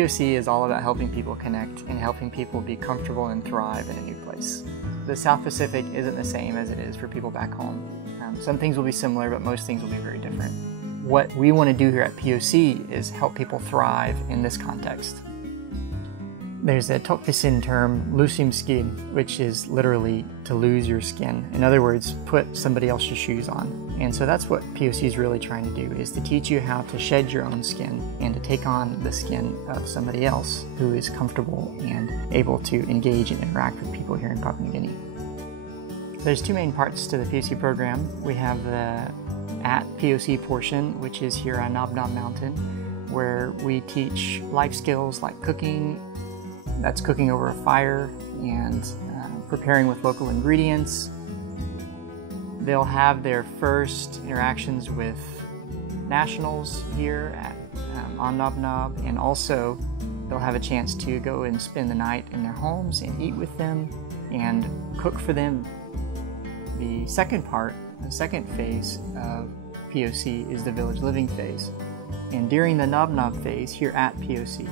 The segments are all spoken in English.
POC is all about helping people connect and helping people be comfortable and thrive in a new place. The South Pacific isn't the same as it is for people back home. Some things will be similar, but most things will be very different. What we want to do here at POC is help people thrive in this context. There's a Tokpisin term, lusim skin, which is literally to lose your skin. In other words, put somebody else's shoes on. And so that's what POC is really trying to do, is to teach you how to shed your own skin and to take on the skin of somebody else who is comfortable and able to engage and interact with people here in Papua New Guinea. There's two main parts to the POC program. We have the at POC portion, which is here on Nob Nob Mountain, where we teach life skills like cooking. That's cooking over a fire and preparing with local ingredients. They'll have their first interactions with nationals here at, on Nob Nob, and also they'll have a chance to go and spend the night in their homes and eat with them and cook for them. The second part, the second phase of POC is the village living phase. And during the Nob Nob phase here at POC,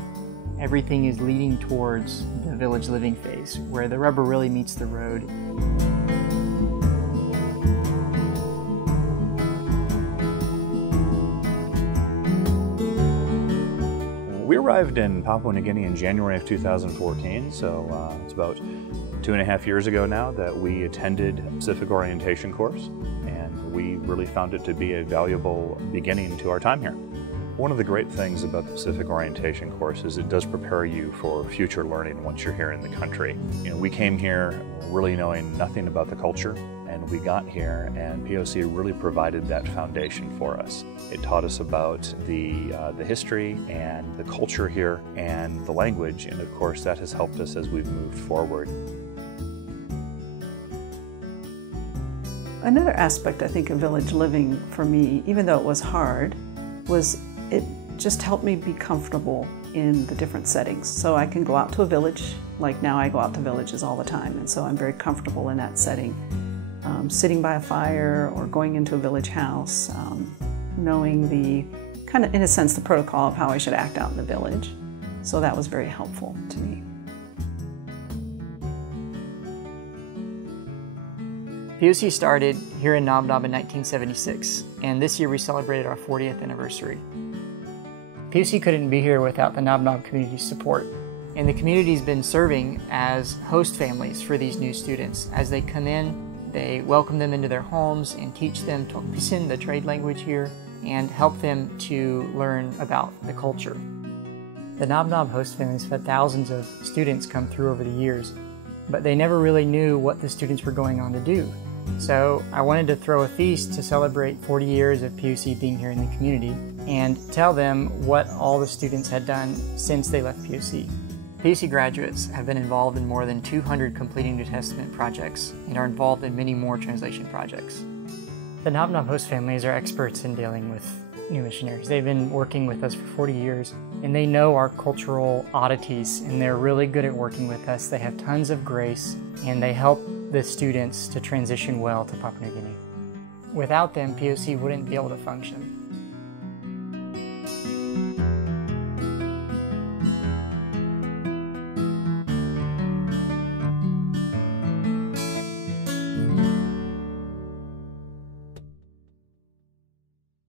everything is leading towards the village living phase, where the rubber really meets the road. We arrived in Papua New Guinea in January of 2014, so it's about 2.5 years ago now that we attended a Pacific orientation course, and we really found it to be a valuable beginning to our time here. One of the great things about the Pacific orientation course is it does prepare you for future learning once you're here in the country. You know, we came here really knowing nothing about the culture, and we got here and POC really provided that foundation for us. It taught us about the history and the culture here and the language, and of course that has helped us as we've moved forward. Another aspect, I think, of village living for me, even though it was hard, was it just helped me be comfortable in the different settings. So I can go out to a village, like now I go out to villages all the time, and so I'm very comfortable in that setting. Sitting by a fire or going into a village house, knowing the, kind of in a sense, the protocol of how I should act out in the village. So that was very helpful to me. POC started here in Nob Nob in 1976, and this year we celebrated our 40th anniversary. POC couldn't be here without the Nob Nob community's support, and the community's been serving as host families for these new students. As they come in, they welcome them into their homes and teach them Tokpisin, the trade language here, and help them to learn about the culture. The Nob Nob host families have had thousands of students come through over the years, but they never really knew what the students were going on to do. So I wanted to throw a feast to celebrate 40 years of POC being here in the community and tell them what all the students had done since they left POC. POC graduates have been involved in more than 200 completing New Testament projects and are involved in many more translation projects. The Nob Nob host families are experts in dealing with new missionaries. They've been working with us for 40 years, and they know our cultural oddities, and they're really good at working with us. They have tons of grace, and they help the students to transition well to Papua New Guinea. Without them, POC wouldn't be able to function.